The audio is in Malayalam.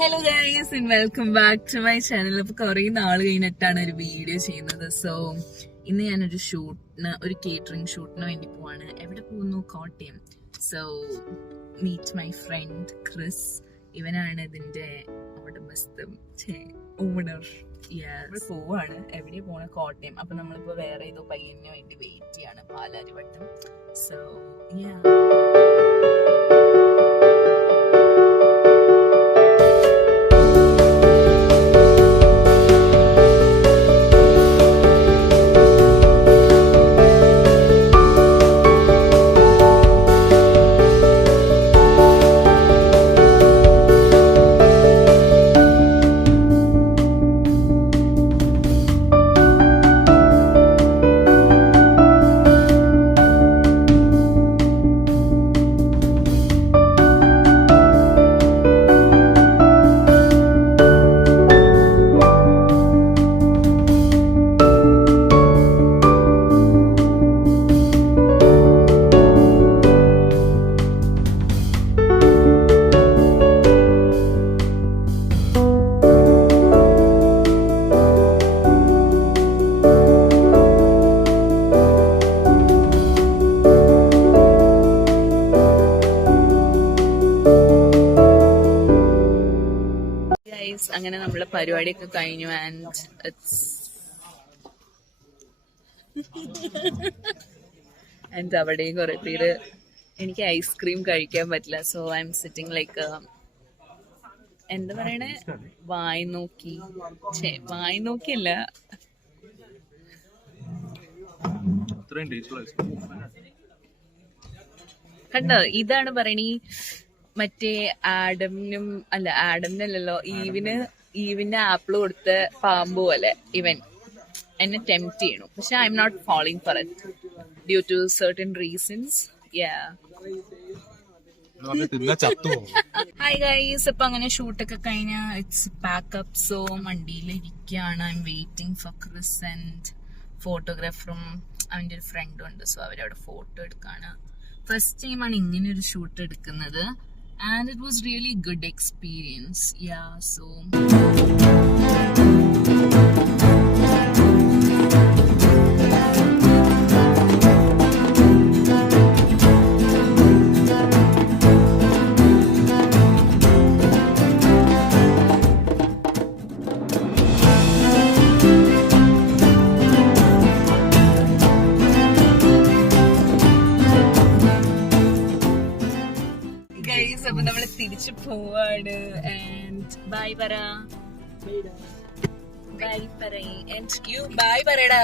Hello guys and welcome back to my channel. അപ്പൊ കുറെ നാൾ കഴിഞ്ഞിട്ടാണ് ഒരു വീഡിയോ ചെയ്യുന്നത്. സോ ഇന്ന് ഞാനൊരു ഒരു കേറ്ററിംഗ് ഷൂട്ടിന് വേണ്ടി പോവാണ്. എവിടെ പോകുന്നു? Kottayam. So meet my friend Chris. ഇവനാണ് ഇതിന്റെ ഓണർ. പോവാണ്. എവിടെ പോണ? കോട്ടയം. അപ്പൊ നമ്മളിപ്പോ വേറെ ഏതോ പയ്യന് വേണ്ടി വെയിറ്റ് ചെയ്യാണ്, പാലാരിവട്ടം. സോ അങ്ങനെ നമ്മളെ പരിപാടിയൊക്കെ കഴിഞ്ഞു. ആൻഡ് ആൻഡ് അവിടെയും കുറെ പേര്. എനിക്ക് ഐസ്ക്രീം കഴിക്കാൻ പറ്റില്ല. So I M sitting like എന്താ പറയണേ, വായി നോക്കിയല്ല, കണ്ടോ? ഇതാണ് പറയണീ മറ്റേ ആഡമിനല്ലല്ലോ, ഈവിന് ആപ്പിൾ കൊടുത്ത പാമ്പ് പോലെ ഇവൻ എന്നെ ടെംപ്റ്റ് ചെയ്യണു. പക്ഷെ I'm not following for it due to certain reasons. Hi guys. അപ്പൊ അങ്ങനെ ഷൂട്ടൊക്കെ കഴിഞ്ഞ ഇറ്റ്സ് പാക്കപ്പ്. സോ വണ്ടിയിലിരിക്കുകയാണ്. I'm waiting for Chris and ഫോട്ടോഗ്രാഫറും അവന്റെ ഒരു ഫ്രണ്ടും ഉണ്ട്. സോ അവരവിടെ ഫോട്ടോ എടുക്കാണ്. ഫസ്റ്റ് ടൈമാണ് ഇങ്ങനെ ഒരു ഷൂട്ട് എടുക്കുന്നത്. And it was really good experience. Yeah, so അപ്പൊ നമ്മള് തിരിച്ചു പോവാണ്. ആൻഡ് ബൈ പറ. ബൈ പറ. ആൻഡ് യു ബൈ പറയടാ.